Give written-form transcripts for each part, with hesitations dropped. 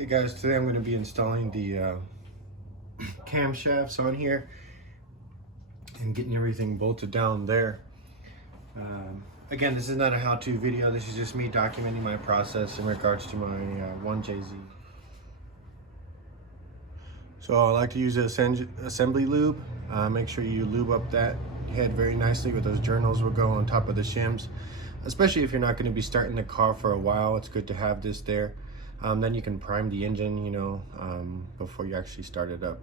Hey guys, today I'm going to be installing the camshafts on here and getting everything bolted down there. Again, this is not a how-to video. This is just me documenting my process in regards to my 1JZ. So I like to use the assembly lube. Make sure you lube up that head very nicely with those journals will go on top of the shims. Especially if you're not going to be starting the car for a while, it's good to have this there. Then you can prime the engine, before you actually start it up.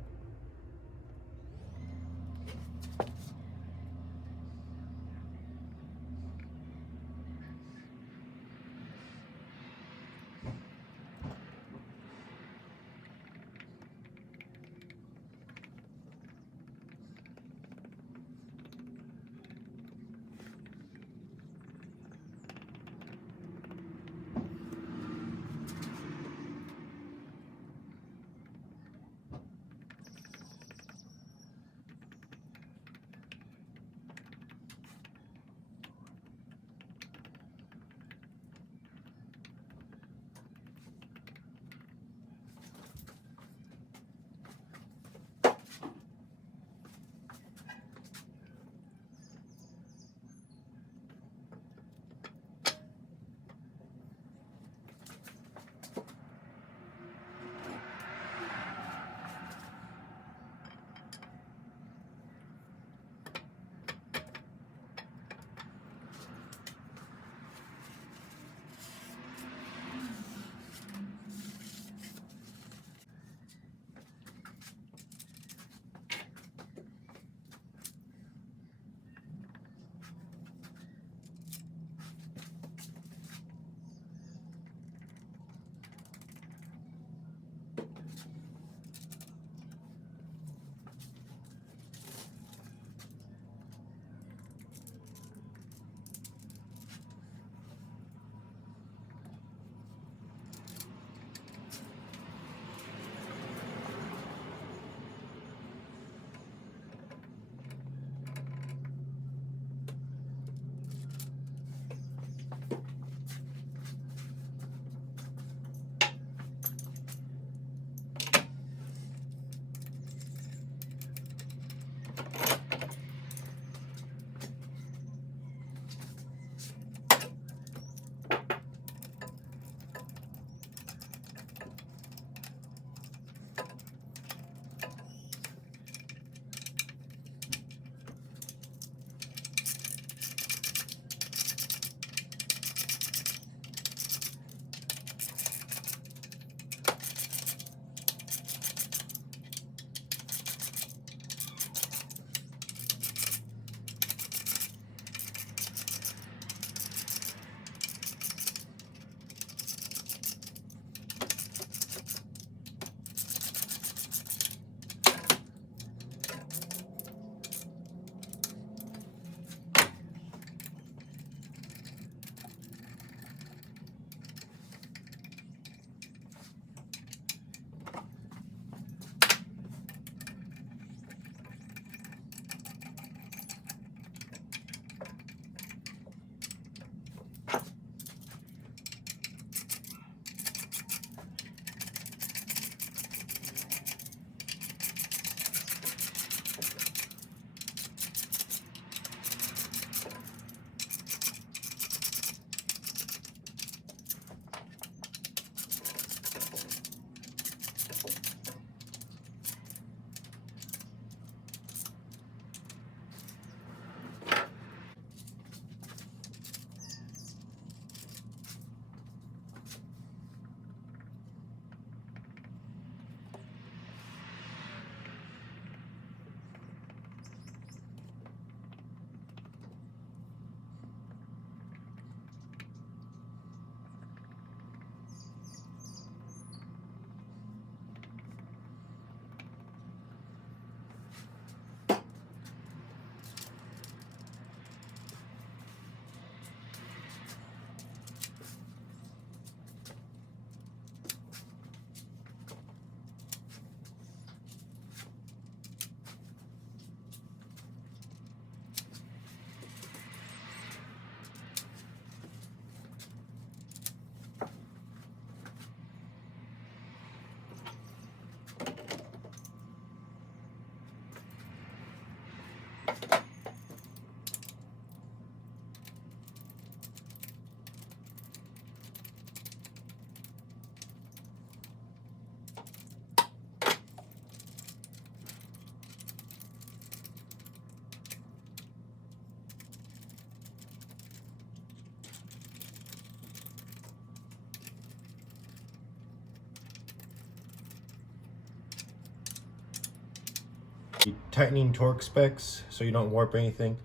tightening torque specs so you don't warp anything.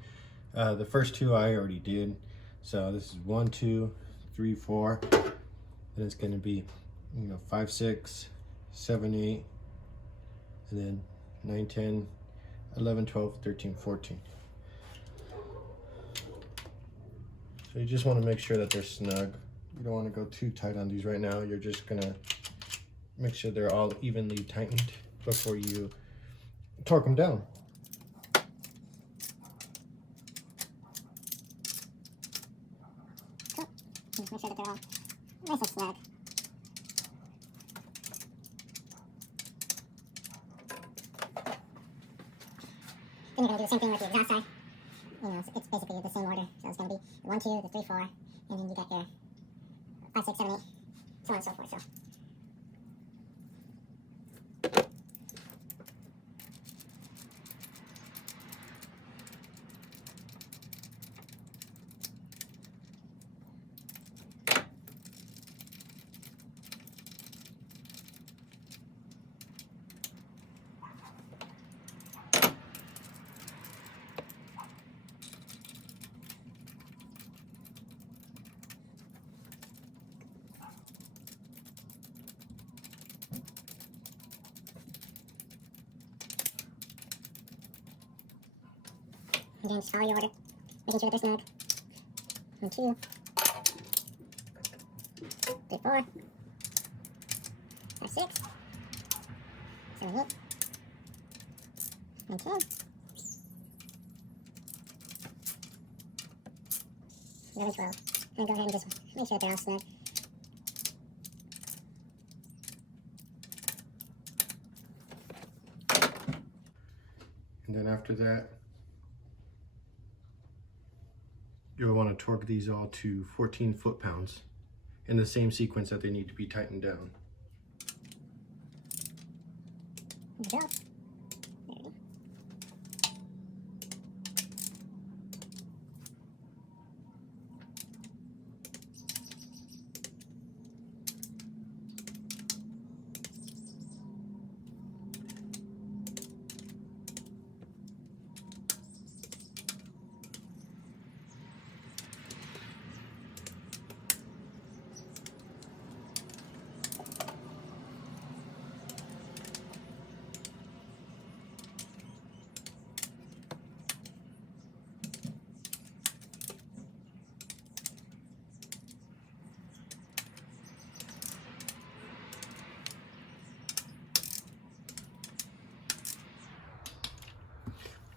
The first two I already did. So this is 1, 2, 3, 4. And it's going to be, 5, 6, 7, 8, and then 9, 10, 11, 12, 13, 14. So you just want to make sure that they're snug. You don't want to go too tight on these right now. You're just going to make sure they're all evenly tightened before you torque them down. Cool. Make sure that they're all nice and snug. Then you're going to do the same thing with the exhaust side. It's basically the same order. So it's going to be the 1, 2, the 3, 4, and then you got your 5, 6, 7, 8, so on and so forth. So. Again, just follow your order, making sure that they're snug. 1, 2, 3, 4, 5, 6, 7, 8, 9, 10. Really 12. And go ahead and just make sure that they're all snug. And then after that, you'll want to torque these all to 14 foot-pounds in the same sequence that they need to be tightened down. There we go.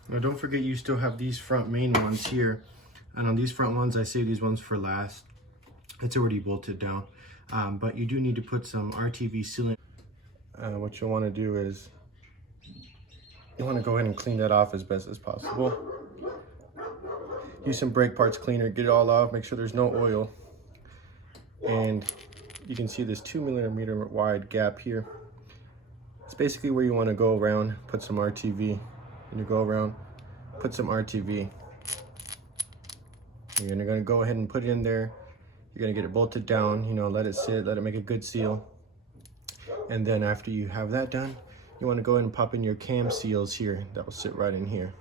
Now don't forget you still have these front main ones here. And on these front ones, I save these ones for last. It's already bolted down. But you do need to put some RTV sealant. What you'll want to do is you want to go ahead and clean that off as best as possible. Use some brake parts cleaner, get it all off, make sure there's no oil. And you can see this 2mm wide gap here. It's basically where you want to go around, put some RTV. When you go around, put some RTV. You're going to go ahead and put it in there. You're going to get it bolted down, let it sit, let it make a good seal. And then after you have that done, you want to go ahead and pop in your cam seals here. That will sit right in here.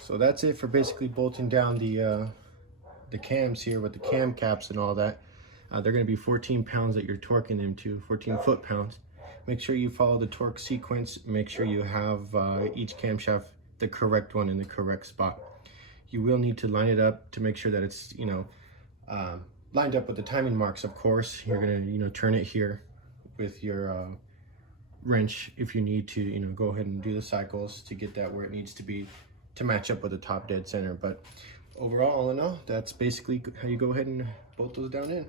So that's it for basically bolting down the cams here with the cam caps and all that. They're going to be 14 pounds that you're torquing them to, 14 foot-pounds. Make sure you follow the torque sequence. Make sure you have each camshaft the correct one in the correct spot. You will need to line it up to make sure that it's lined up with the timing marks. Of course, you're gonna turn it here with your wrench if you need to. Go ahead and do the cycles to get that where it needs to be to match up with the top dead center. But overall, all in all, that's basically how you go ahead and bolt those down in.